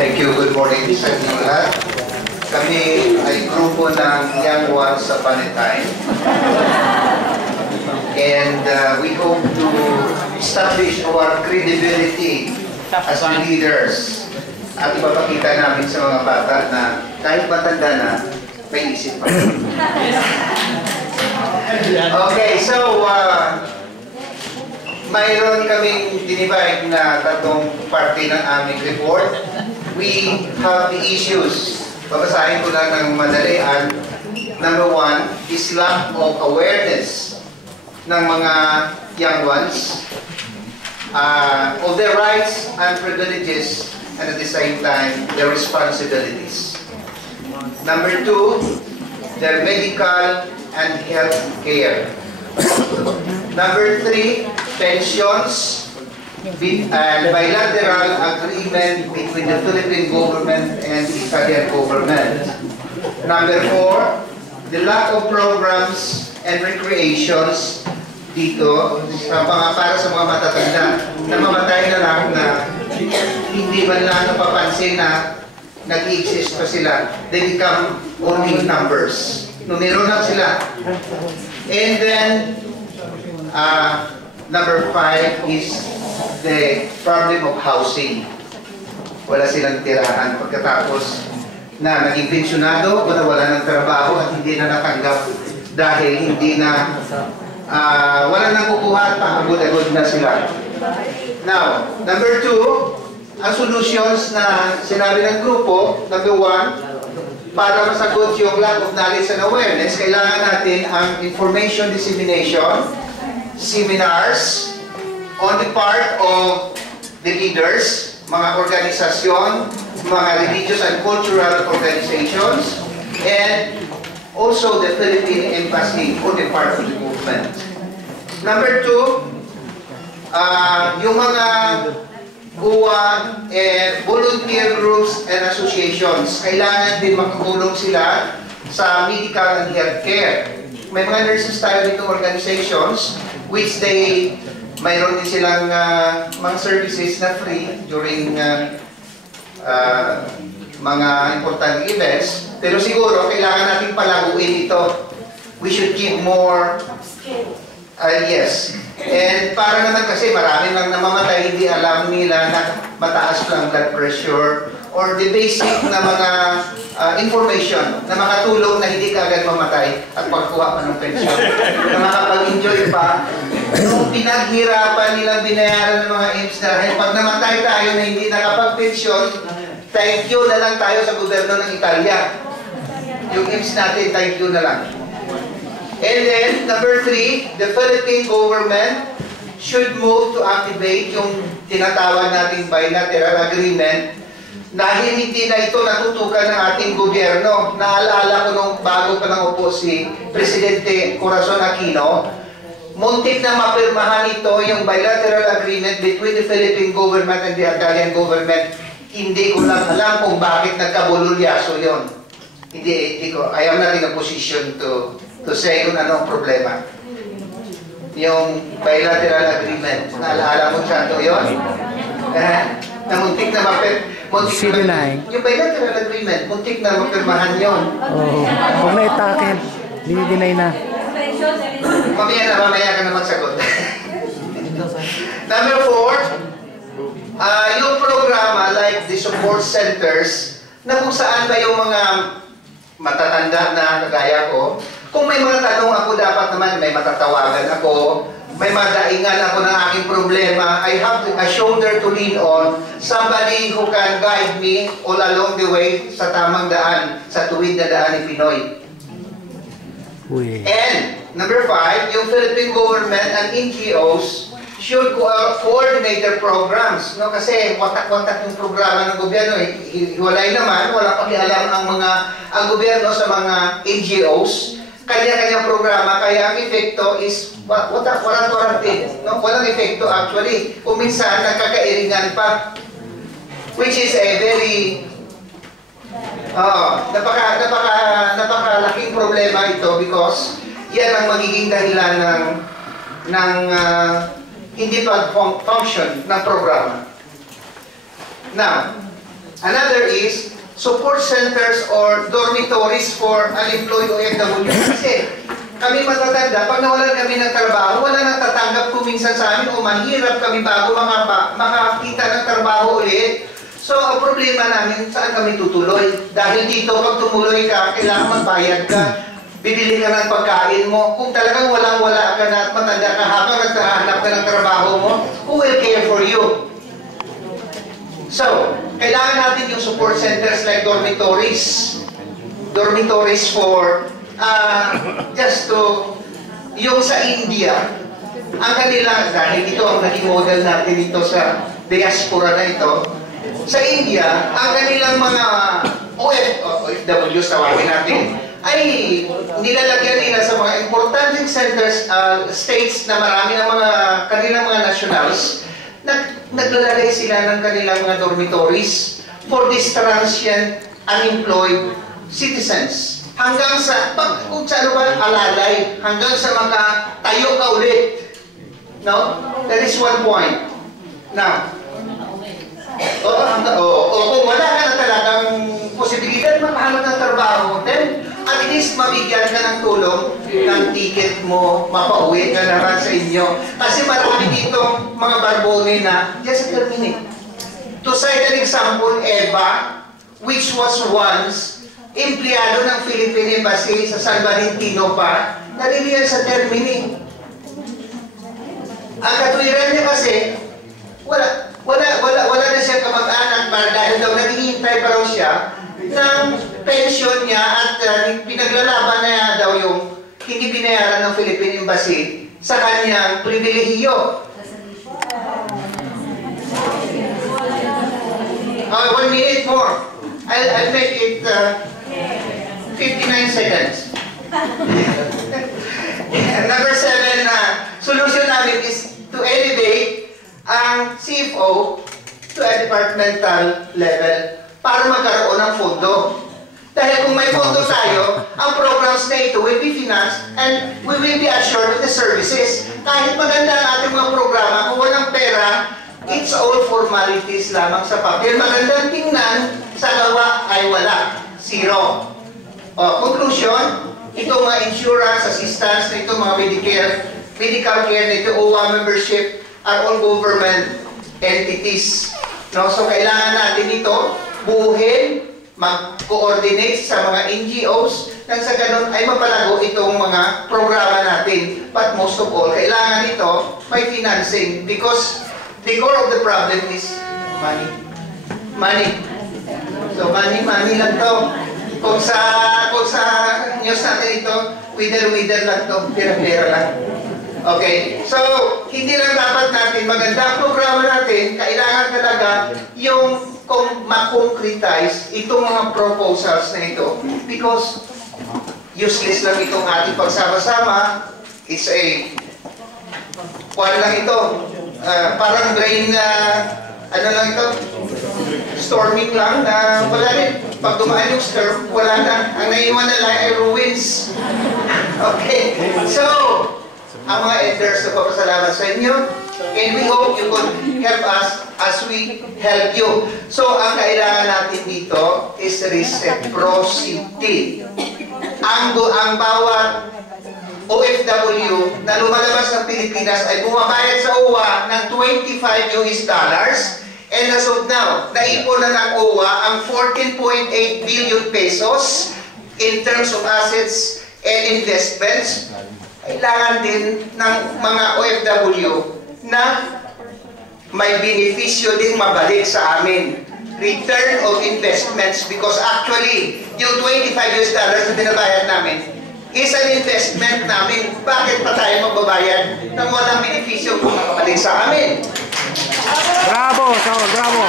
Thank you. Good morning sa inyo lahat. Kami ay grupo ng Young Ones sa Palestine. And we hope to establish our credibility as leaders at ipapakita namin sa mga bata na kahit matanda na, may isip pa. Okay, so mayroon kaming dinivide na tatlong parte ng aming report. We have the issues. Babasahin ko lang ng madalian. Number one is lack of awareness ng mga young ones of their rights and privileges and at the same time their responsibilities. Number two, their medical and health care. Number three, pensions and bilateral agreement between the Philippine government and the Italian government. Number four, the lack of programs and recreations dito para sa mga matatanda na mamatay na lang na hindi man lang napapansin na nag-exist pa sila. They become only numbers. Numero lang sila. And then, number five is the problem of housing. Wala silang tirahan pagkatapos na naging pensyonado o nawala ng trabaho at hindi na natanggap dahil hindi na wala nang kukuha at pangagod-agod na sila. Now, number two, ang solutions na sinabi ng grupo, number one, para masagot yung lack of knowledge and awareness, kailangan natin ang information dissemination, seminars on the part of the leaders, mga organisasyon, mga religious and cultural organizations, and also the Philippine Embassy on the part of the movement. Number two, yung mga volunteer groups and associations, kailangan din makatulong sila sa medical and health care. May mga nurses tayo dito organizations which mayroon din silang mga services na free during mga important events. Pero siguro, kailangan natin palaguin ito. We should give more, yes. And para naman kasi marami lang namamatay, hindi alam nila na mataas lang blood pressure or the basic na mga information na makatulong na hindi ka agad mamatay at pagkuha pa ng pensyon. Na makapag-enjoy pa. Yung pinaghirapan nilang binayaran ng mga IMSS dahil pag namatay tayo na hindi nakapag-pensyon, thank you na lang tayo sa gobyerno ng Italia. Yung IMSS natin, thank you na lang. And then, number three, the Philippine government should move to activate yung tinatawag nating bilateral agreement dahil hindi na ito natutukan ng ating gobyerno. Naalala ko nung bago pa nang upo si Presidente Corazon Aquino, muntik na mapirmahan ito yung bilateral agreement between the Philippine government and the Italian government. Hindi ko lang alam kung bakit nagkabululyaso yon. Hindi ko. I am not in a position to say kung ano ang problema. Yung bilateral agreement, naalala mo siya ito yun? Muntik na yung bilateral agreement, muntik na mapirmahan yun. Kung naitakin, dinay na. Mamaya ka na magsagot. Number four, yung programa like the support centers na kung saan ba yung mga matatanda na kagaya ko, kung may mga tanong ako, dapat naman may matatawagan ako, may madaingan ako ng aking problema, I have a shoulder to lean on, somebody who can guide me all along the way sa tamang daan, sa tuwid na daan ni Pinoy. And number five, yung Philippine government and NGOs should coordinate their programs. No? Kasi watak-watak yung programa ng gobyerno. Hiwalay naman, wala pakialam ang gobyerno sa mga NGOs. Kanya-kanyang programa, kaya ang epekto is walang-warranted. No? Walang epekto actually. Kung minsan, nagkakairingan pa. Which is a very napakalaking problema ito because yan ang magiging dahilan ng hindi pag-function ng programa. Now, Another is support centers or dormitories for unemployed OFW. Kasi kami matatanda, pag nawalan kami ng trabaho, wala nang tatanggap kuminsan sa amin o mahirap kami bago makakita ng trabaho ulit. So, ang problema namin, saan kami tutuloy? Dahil dito, pag tumuloy ka, kailangan magbayad ka. Bibili ka ng pagkain mo. Kung talagang walang-wala ka na at matanda ka habang naghahanap ka ng trabaho mo, who will care for you? So, kailangan natin yung support centers like dormitories. Dormitories for, just to, yung sa India, ang kanila, dahil ito ang naging model natin dito sa diaspora na ito, sa India, ang kanilang mga OFWs, tawagin natin, ay nilalagyan nila sa mga importante centers, states na marami ng mga kanilang mga nationals, naglalagay sila ng kanilang mga dormitories for these transient unemployed citizens. Hanggang sa, kung sa ano ba, alalay, hanggang sa makatayo ka ulit. No? That is one point. Now, kung wala ka na talagang posibilidad makahanap ng trabaho, then at least mabigyan ka ng tulong ng ticket mo, mapauwi ka na rin sa inyo. Kasi marami dito mga barbone na, just a minute. To cite an example, Eva, which was once empleyado ng Philippine Embassy sa San Valentino pa, naliliyan sa Termini. Ang katwiran niya kasi, wala na siyang kamag-anak dahil daw naghihintay pa raw siya ng pension niya at pinaglalaban na daw yung hindi binayaran ng Philippine Embassy sa kanyang pribilehiyo. 1 minute more. I'll make it 59 seconds. Number 7 na solution namin is to elevate ang CFO to a departmental level para magkaroon ng fondo. Dahil kung may fondo tayo, ang programs na ito will be financed and we will be assured of the services. Kahit maganda ang ating mga programa, kung walang pera, it's all formalities lamang sa papel. Magandang tingnan, sa gawa ay wala. Zero. Conclusion, itong mga insurance, assistance, na itong mga medical care, na ito OWA membership, are all government entities. No? So, kailangan natin ito buuhin, mag-coordinate sa mga NGOs, nang sa ganun ay mapalago itong mga programa natin. But most of all, kailangan ito may financing because the core of the problem is money. Money. So, money lang to. Kung sa news natin ito, wither lang to, pera-pera lang. Okay, so hindi lang dapat natin maganda ang programa natin, kailangan talaga yung ma-concretize itong mga proposals na ito because useless lang itong ating pagsama-sama. It's a lang ito, parang brain ano lang ito, storming lang na wala rin. Pag dumaan yung storm, wala na. Ang naiwan na lang ay ruins. Okay, so ang mga elders na papasalamat sa inyo and we hope you could help us as we help you. So, ang kailangan natin dito is reciprocity. Ang bawat OFW na lumalabas ng Pilipinas ay bumabayad sa OWA ng $25 and as of now, naipon na ng OWA ang 14.8 billion pesos in terms of assets and investments. Kailangan din ng mga OFW na may benepisyo din mabalik sa amin. Return of investments because actually, yung $25 na binabayad namin is an investment namin. Bakit pa tayo magbabayad ng walang benepisyo kung makabalik sa amin? Bravo, Saul, bravo.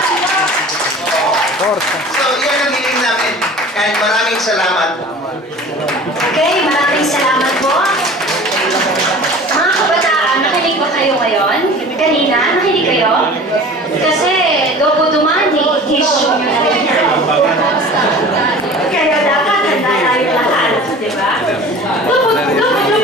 So, yan ang hiling namin. And maraming salamat. Okay, maraming salamat po. Mga kabataan, nakinig ba kayo ngayon? Kanina, nakinig kayo? Kasi, lobo dumani, issue nyo na rin. Kaya dapat, handa tayo lahat, di ba? Lobo dumani.